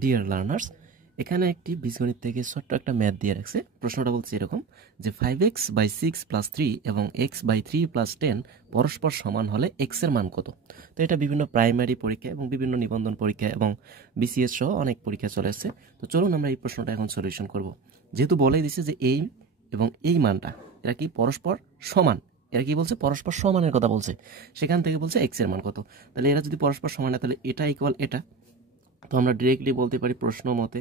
Dear learners, এখানে একটি বীজগণিত থেকে ছোট্ট একটা ম্যাথ দিয়ে রাখছে। প্রশ্নটা বলছে এরকম যে 5x/6 + 3 এবং x/3 + 10 পরস্পর সমান হলে x এর মান কত। তো এটা বিভিন্ন প্রাইমারি পরীক্ষা এবং বিভিন্ন নিবন্ধন পরীক্ষা এবং বিসিএস সহ অনেক পরীক্ষা চলে আসছে। তো চলুন আমরা এই প্রশ্নটা এখন সলিউশন করব। যেহেতু বলেই দিছে যে এই এবং এই মানটা এরা কি পরস্পর সমান, এরা কি বলছে পরস্পর সমানের কথা বলছে, সেখান থেকে বলছে x এর মান কত। তাহলে এরা যদি পরস্পর সমান হয় তাহলে এটা ইকুয়াল এটা। তো আমরা ডিরেক্টলি বলতে পারি প্রশ্ন মতে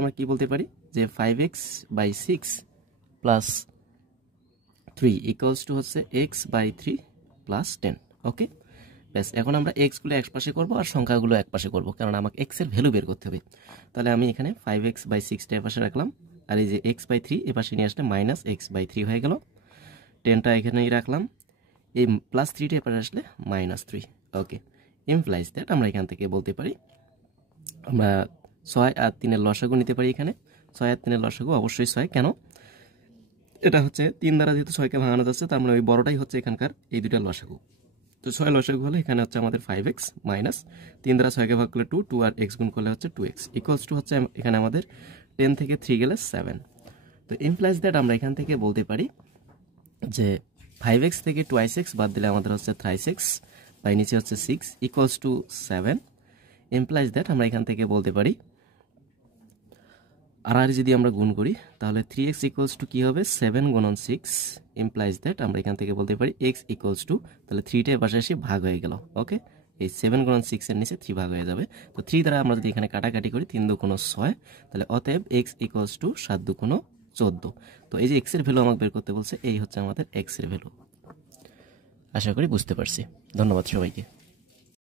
আমরা কি বলতে পারি যে 5x/6 + 3 = হচ্ছে x/3 + 10। ওকে, ব্যাস। এখন আমরা এক্সগুলো এক পাশে করবো আর সংখ্যাগুলো এক পাশে করবো, কারণ আমাকে এক্স এর ভ্যালু বের করতে হবে। তাহলে আমি এখানে 5x/6টা এ পাশে রাখলাম, আর এই যে x/3 এ পাশে নিয়ে আসলে -x/3 হয়ে গেল। 10টা এখানেই রাখলাম, এই +3টা এ পাশে আসলে -3। ওকে, ইমপ্লাইজ দ্যাট আমরা এখান থেকে বলতে পারি আমরা 6 আর 3 এর লসাগু নিতে পারি। এখানে 6 আর 3 এর লসাগু অবশ্যই 6। কেন? এটা হচ্ছে 3 দ্বারা যেহেতু 6কে ভাঙানো যাচ্ছে, তার মানে ওই বড়টাই হচ্ছে এখানকার এই দুইটার লসাগু। তো 6 লসাগু হলে এখানে হচ্ছে আমাদের 5x মাইনাস 3 দ্বারা 6কে ভাগ করলে 2, 2 আর x গুণ করলে হচ্ছে 2x হচ্ছে এখানে আমাদের 10 থেকে 3 গেলে 7। তো ইমপ্লাইজ দ্যাট আমরা এখান থেকে বলতে পারি যে 5x থেকে 2x বাদ দিলে আমাদের হচ্ছে 3x, বাই নিচে হচ্ছে 6 = 7। ইমপ্লাইজ দ্যাট আমরা এখান থেকে বলতে পারি আর যদি আমরা গুণ করি তাহলে 3x = কি হবে 7 × 6। ইমপ্লাইজ দ্যাট আমরা এখান থেকে বলতে পারি x = তাহলে 3টা এর পাশে এসে ভাগ হয়ে গেল। ওকে, এই 7 × 6 এর নিচে 3 ভাগ হয়ে যাবে। তো 3 দ্বারা আমরা যদি এখানে কাটাকাটি করি 3 × 2 = 6, তাহলে অতএব x = 7 × 2 = 14। তো এই যে x এর ভ্যালু আমাকে বের করতে বলছে, এই হচ্ছে আমাদের x এর ভ্যালু। আশা করি বুঝতে পারছি। ধন্যবাদ সবাইকে।